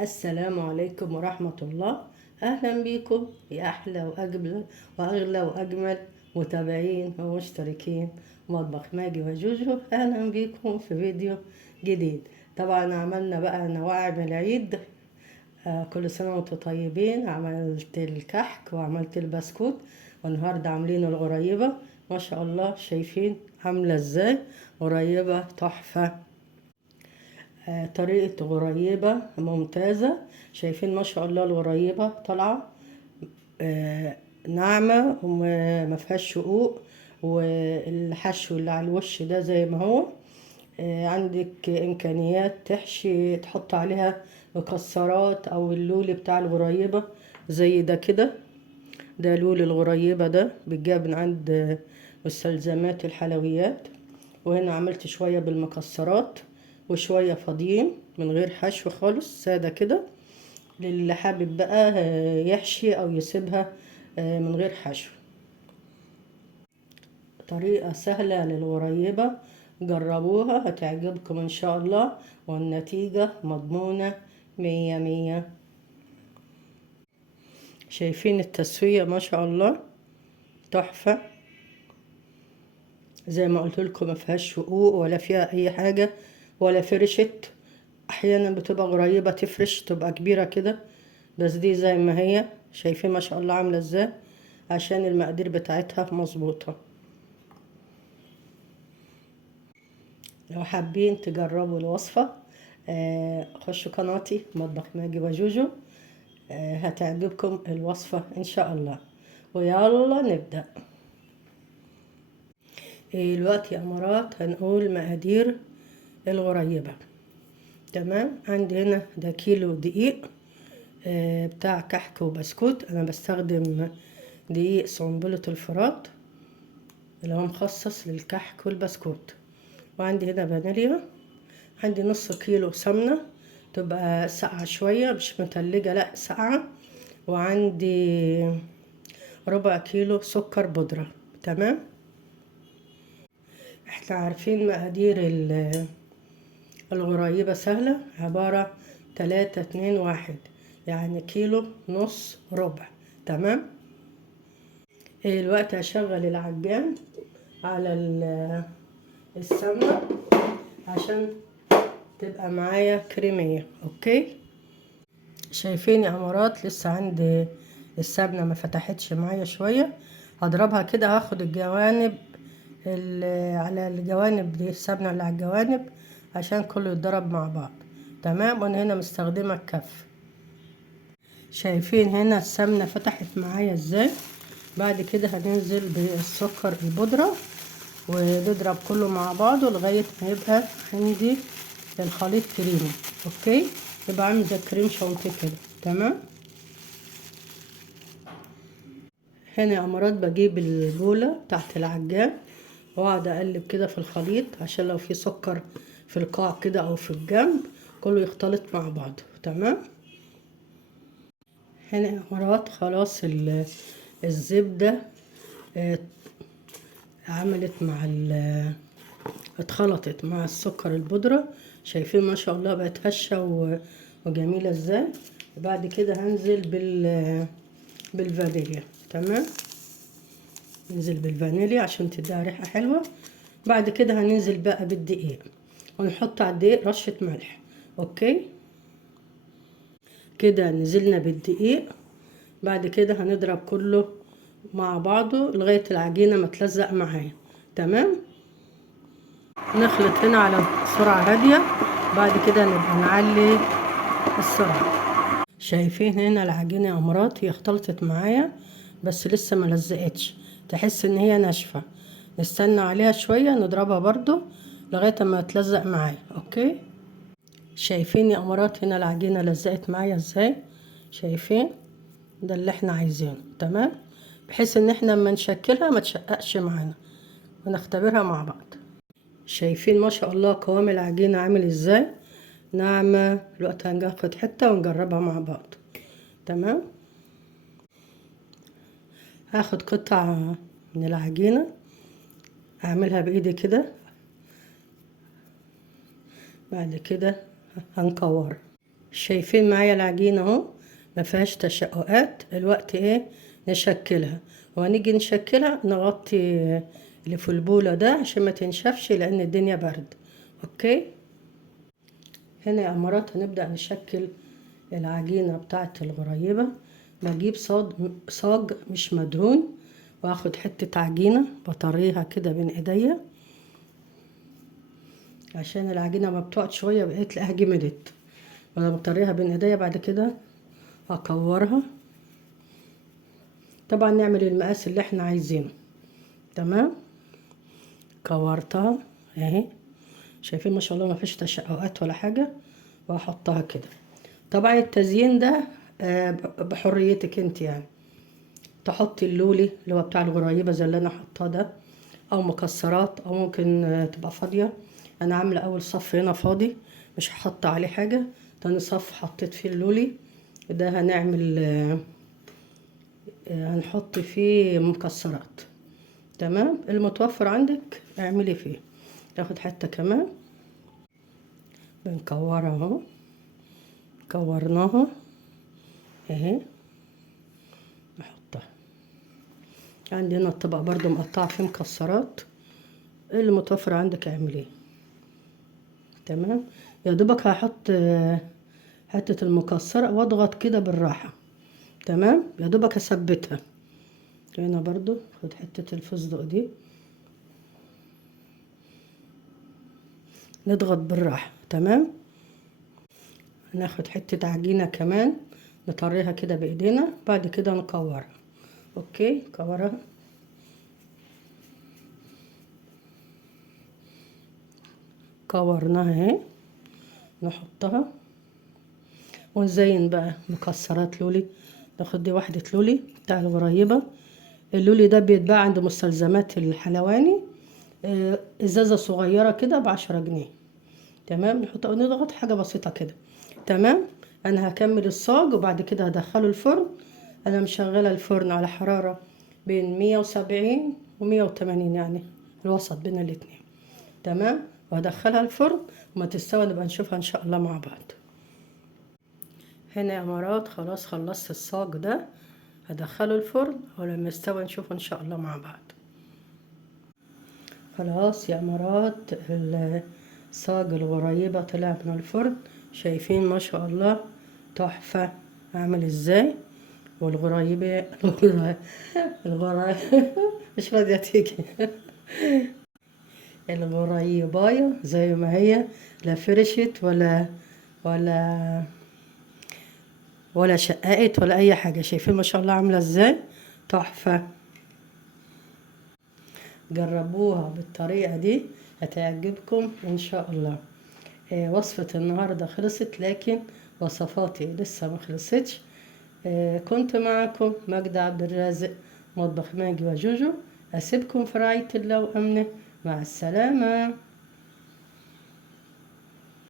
السلام عليكم ورحمة الله. أهلا بكم يا أحلى وأغلى وأجمل متابعين ومشتركين مطبخ ماجي وجوجو. أهلا بكم في فيديو جديد. طبعا عملنا بقى نواعم العيد. كل سنة وانتم طيبين. عملت الكحك وعملت البسكوت، والنهاردة عاملين الغريبة. ما شاء الله، شايفين عاملة ازاي؟ غريبة تحفة. طريقة غريبة ممتازة. شايفين ما شاء الله الغريبة طالعة ناعمة وما فيهاش شقوق، والحشو اللي على الوش ده زي ما هو. عندك إمكانيات تحشي، تحط عليها مكسرات أو اللولي بتاع الغريبة زي ده كده. ده لولي الغريبة، ده بيتجاب من عند مستلزمات الحلويات. وهنا عملت شوية بالمكسرات وشوية فاضيين من غير حشو خالص، سادة كده. للي حابب بقى يحشي أو يسيبها من غير حشو. طريقة سهلة للغريبة، جربوها هتعجبكم إن شاء الله، والنتيجة مضمونة 100. شايفين التسوية ما شاء الله تحفة. زي ما قلت لكم ما فيهاش شقوق ولا فيها اي حاجه ولا فرشت. احيانا بتبقى غريبه تفرش، تبقى كبيره كده، بس دي زي ما هي. شايفين ما شاء الله عامله ازاي؟ عشان المقادير بتاعتها مظبوطه. لو حابين تجربوا الوصفه خشوا قناتي مطبخ ماجي وجوجو. هتعجبكم الوصفه ان شاء الله. ويلا نبدأ. دلوقتي يا أمارات هنقول مقادير الغريبة. تمام. عندي هنا ده كيلو دقيق بتاع كحك وبسكوت. أنا بستخدم دقيق سنبلة الفرات اللي هو مخصص للكحك والبسكوت. وعندي هنا فانيليا. عندي نص كيلو سمنة، تبقى ساقعة شوية مش متلجة، لا ساقعة. وعندي ربع كيلو سكر بودرة. تمام. احنا عارفين مقادير الغريبة سهلة، عبارة 3-2-1، يعني كيلو نص ربع. تمام. دلوقتي هشغل العجان على السمنة عشان تبقى معايا كريمية. اوكي. شايفين يا امارات لسه عندي السمنة ما فتحتش معايا شوية. هضربها كده، هاخد الجوانب على الجوانب دي، السمنة اللي على الجوانب عشان كله يتضرب مع بعض. تمام. وانا هنا مستخدمة الكف. شايفين هنا السمنة فتحت معايا ازاي؟ بعد كده هننزل بالسكر البودرة ونضرب كله مع بعضه لغاية ما يبقى عندي الخليط كريمي. اوكي. يبقى عامل زي كريم شانتيه كده. تمام. هنا يا امارات بجيب البولة تحت العجان واقعد اقلب كده في الخليط عشان لو في سكر في القاع كده او في الجنب كله يختلط مع بعضه. تمام. هنا يا امارات خلاص الزبدة عملت مع اتخلطت مع السكر البودرة. شايفين ما شاء الله بقت هشة وجميلة ازاي. بعد كده هنزل بالفانيليا. تمام. ننزل بالفانيليا عشان تديها ريحة حلوة. بعد كده هننزل بقى بالدقيق ونحط على الدقيق رشة ملح. اوكي. كده نزلنا بالدقيق. بعد كده هنضرب كله مع بعضه لغاية العجينة ما تلزق معايا. تمام. نخلط هنا على سرعة هادية. بعد كده نبقى نعلي السرعة. شايفين هنا العجينة يا امارات هي اختلطت معايا بس لسه ما لزقتش، تحس ان هي ناشفة. نستنى عليها شوية، نضربها برضو لغاية ما تلزق معايا. اوكي. شايفين يا امارات هنا العجينة لزقت معايا ازاي؟ شايفين؟ ده اللي احنا عايزينه. تمام. بحيث ان احنا لما نشكلها ما تشققش معانا ونختبرها مع بعض. شايفين ما شاء الله قوام العجينة عامل ازاي؟ ناعمة. دلوقتي هناخد حتة ونجربها مع بعض. تمام. هاخد قطعة من العجينة اعملها بايدي كده. بعد كده هنكور. شايفين معايا العجينة اهو، ما فيهاش تشققات. الوقت ايه نشكلها، وهنيجي نشكلها نغطي اللي في البولة ده عشان ما تنشفش لان الدنيا برد. اوكي، هنا يا امارات هنبدأ نشكل العجينة بتاعة الغريبة. بجيب صاج مش مدهون، واخد حتة عجينة بطريها كده بين ايديا عشان العجينة ما بتقعد شوية بقيت تلاقيها جمدت، وانا بطريها بين ايديا. بعد كده اكورها، طبعا نعمل المقاس اللي احنا عايزينه. تمام، كورتها اهي، شايفين ما شاء الله ما فيش تشققات ولا حاجة، واحطها كده. طبعا التزيين ده بحريتك انت، يعني تحطي اللولي اللي هو بتاع الغريبة زي اللي انا حطاه ده، او مكسرات، او ممكن تبقى فاضية. انا عاملة اول صف هنا فاضي مش هحط عليه حاجة، تاني صف حطيت فيه اللولي ده. هنعمل هنحط فيه مكسرات. تمام، المتوفر عندك اعملي فيه. تاخد حتة كمان، بنكورها اهو، كورناها اهي، نحطها. عندي هنا الطبق برضو مقطعه فيه مكسرات، اللي متوفر عندك اعمليه. تمام، يا دوبك هحط حتة المكسرة واضغط كده بالراحة. تمام، يا دوبك اثبتها. هنا برضو خد حتة الفستق دي، نضغط بالراحة. تمام، ناخد حتة عجينة كمان نطريها كده بايدينا، بعد كده نكورها. اوكي، كورها كورناها اهي، نحطها ونزين بقى مكسرات لولي. ناخد دي واحدة لولي بتاع الغريبة. اللولي ده بيتباع عند مستلزمات الحلواني، ازازة صغيرة كده ب10 جنيه. تمام، نحطها ونضغط حاجة بسيطة كده. تمام، انا هكمل الصاج وبعد كده هدخله الفرن. انا مشغلة الفرن على حرارة بين 170 و180، يعني الوسط بين الاتنين. تمام، وهدخلها الفرن وما تستوي نبقى نشوفها ان شاء الله مع بعض. هنا يا امارات خلاص خلصت الصاج ده، هدخله الفرن ولما يستوي نشوفه ان شاء الله مع بعض. خلاص يا امارات الصاج الغريبة طلع من الفرن، شايفين ما شاء الله تحفة عامل ازاي. والغريبة الغريبة مش راضية تيجي. الغريباية زي ما هي، لا فرشت ولا ولا شققت ولا اي حاجة. شايفين ما شاء الله عاملة ازاي تحفة. جربوها بالطريقة دي هتعجبكم ان شاء الله. وصفة النهاردة خلصت، لكن وصفاتي لسه ما خلصتش. كنت معكم ماجدة عبد الرازق، مطبخ ماجي وجوجو. أسيبكم في رعاية الله وأمنه، مع السلامة.